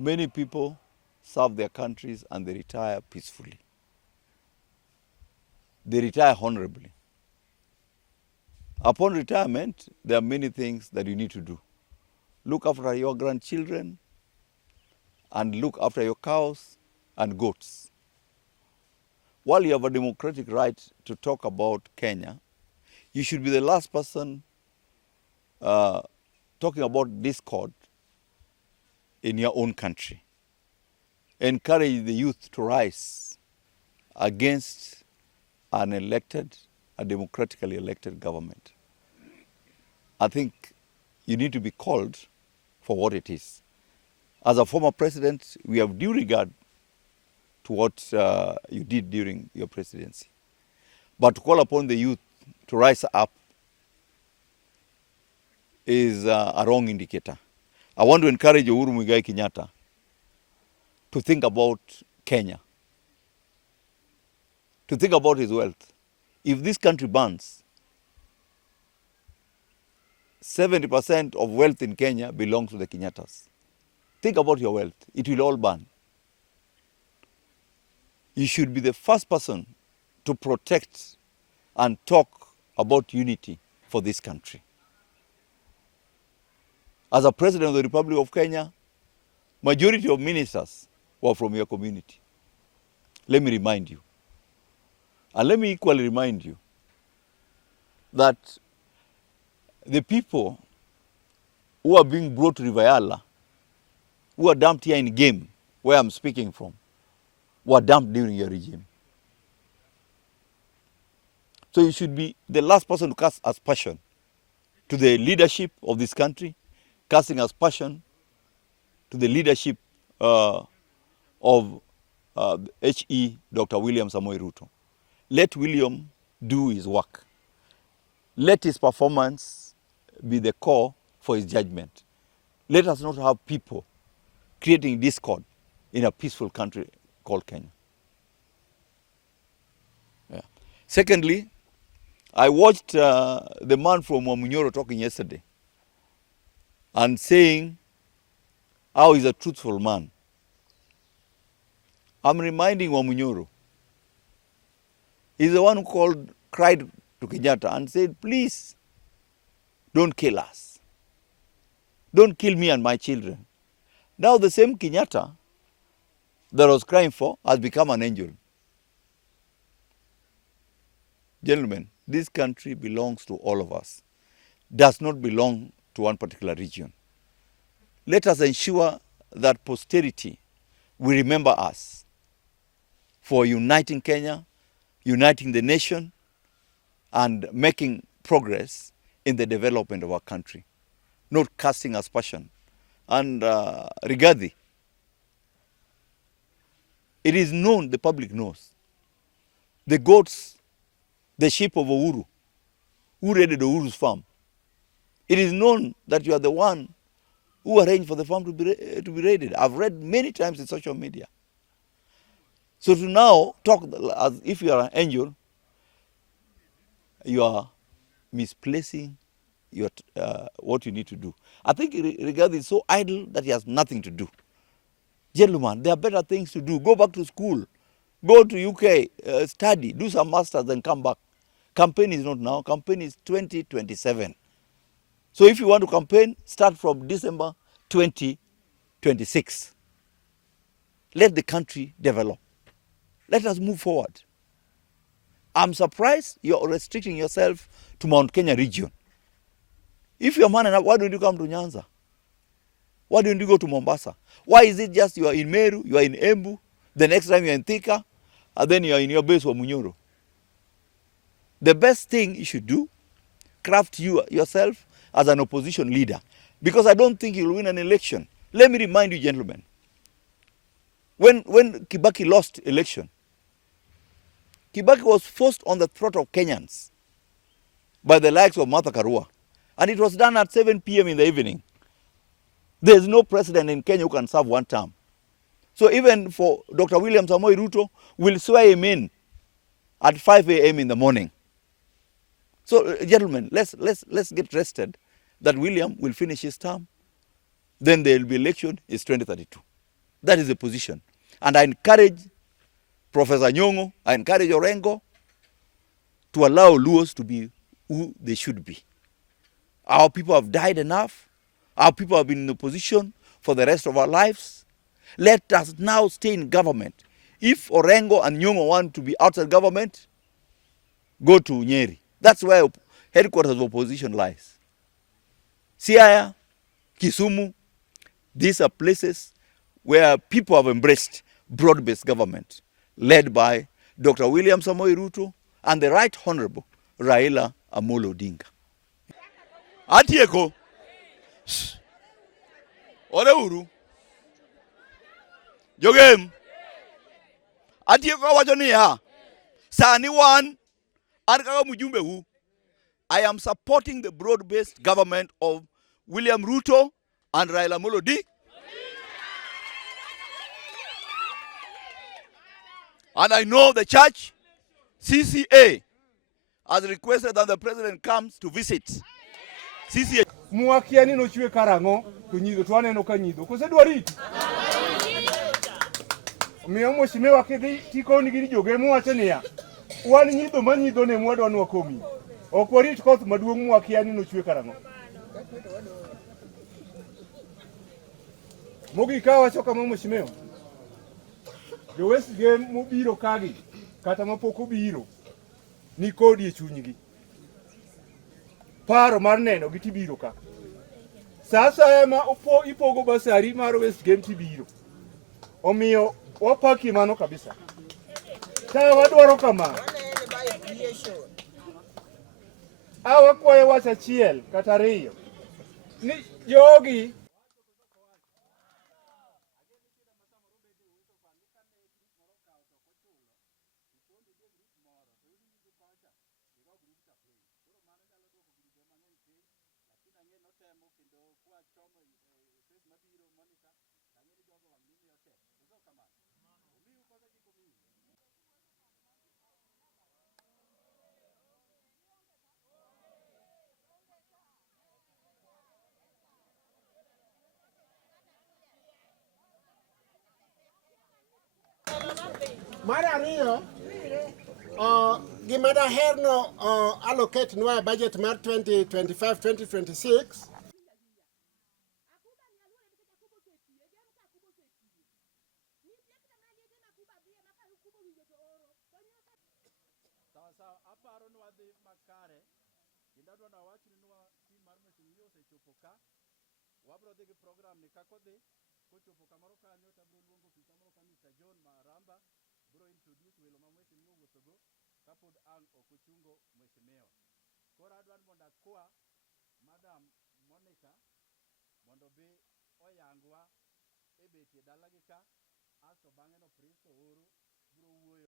Many people serve their countries and they retire peacefully. They retire honorably. Upon retirement, there are many things that you need to do. Look after your grandchildren and look after your cows and goats. While you have a democratic right to talk about Kenya, you should be the last person talking about discord in your own country. Encourage the youth to rise against an elected, a democratically elected government. I think you need to be called for what it is. As a former president, we have due regard to what you did during your presidency. But to call upon the youth to rise up is a wrong indicator. I want to encourage Uhuru Muigai Kenyatta to think about Kenya, to think about his wealth. If this country burns, 70% of wealth in Kenya belongs to the Kenyattas. Think about your wealth. It will all burn. You should be the first person to protect and talk about unity for this country. As a president of the Republic of Kenya, majority of ministers were from your community. Let me remind you. And let me equally remind you that the people who are being brought to Yala, who are dumped here in Game, where I'm speaking from, were dumped during your regime. So you should be the last person to cast aspersion to the leadership of this country, casting aspersion to the leadership of HE Dr. William Samoei Ruto. Let William do his work. Let his performance be the core for his judgment. Let us not have people creating discord in a peaceful country called Kenya. Yeah. Secondly, I watched the man from Wamunyoro talking yesterday and saying how he's a truthful man. I'm reminding Wamunyoro, he's the one who cried to Kenyatta and said, please, don't kill us. Don't kill me and my children. Now the same Kenyatta that I was crying for has become an angel. Gentlemen, this country belongs to all of us, does not belong to one particular region. Let us ensure that posterity will remember us for uniting Kenya, uniting the nation, and making progress in the development of our country, not casting aspersion. And Rigathi, it is known, the public knows, the goats, the sheep of Uhuru, who raided Uhuru's farm. It is known that you are the one who arranged for the farm to be raided. I've read many times in social media. So to now talk as if you are an angel, you are misplacing your, what you need to do. I think Rigathi is so idle that he has nothing to do. Gentlemen, there are better things to do. Go back to school. Go to UK, study, do some masters, then come back. Campaign is not now. Campaign is 2027. So if you want to campaign, start from December 2026. Let the country develop. Let us move forward. I'm surprised you're restricting yourself to Mount Kenya region. If you're man enough, why don't you come to Nyanza? Why don't you go to Mombasa? Why is it just you are in Meru, you are in Embu, the next time you're in Thika, and then you are in your base of Munyoro? The best thing you should do, craft yourself as an opposition leader, because I don't think you'll win an election. Let me remind you, gentlemen, when Kibaki lost election, Kibaki was forced on the throat of Kenyans by the likes of Martha Karua, and it was done at 7 p.m. in the evening. There's no president in Kenya who can serve one term. So even for Dr. William Samoei Ruto, we'll swear him in at 5 a.m. in the morning. So, gentlemen, let's get rested that William will finish his term. Then there will be election. It's 2032. That is the position. And I encourage Professor Nyong'o, I encourage Orengo to allow Luos to be who they should be. Our people have died enough. Our people have been in the position for the rest of our lives. Let us now stay in government. If Orengo and Nyong'o want to be outside government, go to Nyeri. That's where headquarters of opposition lies. Siaya, Kisumu, these are places where people have embraced broad-based government led by Dr. William Samoei Ruto and the Right Honourable Raila Amolo Odinga. Atieko, ore uru, jogem, atieko wacho niya, sani wan, an kaka mujumbe hu, I am supporting the broad-based government of William Ruto and Raila Amolo Odinga. And I know the church, CCA, has requested that the president comes to visit. CCA. Muakiani no chwe karango, to nyido to aneno ka nyido. Kose dwariti. Miyo mheshimiwa kidhi tiko ni gini joge muwacho niya. Wan nyido manyido ne mwadwa nwa komi. Ok warit koth maduong' muakiani no chwe karango. Mogik ka wacho kama mheshimiwa. Jo West Game mobiro kagi kata mapok obiro ni kodi e chunygi. Paro mar neno gi tibiro ka. Sasa ema ipogo basari mar West Game tibiro. Omiyo wapaki mano kabisa. Ka wadwaro kama. Awa kwaye wacha chiel kata riyo. Ni jogi Marario, gimada herno allocate nwa budget mar 2025-2026. Sasa aparo nwa dhi makare, kindadwa na wachni nwa team mar mheshimiwa osechopo ka, wabro dhi gi program ni kako dhi, kochopo kamoro kanyo tabro luongo ofisa moro ka Mr. John Maramba, bro introduce welo ma mheshimiwa wuothogo, kapod ang' ok ochungo mheshimiwa. Koro adwan mondo akwa Madam Monica mondo bi oyangwa e betie dalagi ka, asto bang'e no Pristo oro bro wuoyo.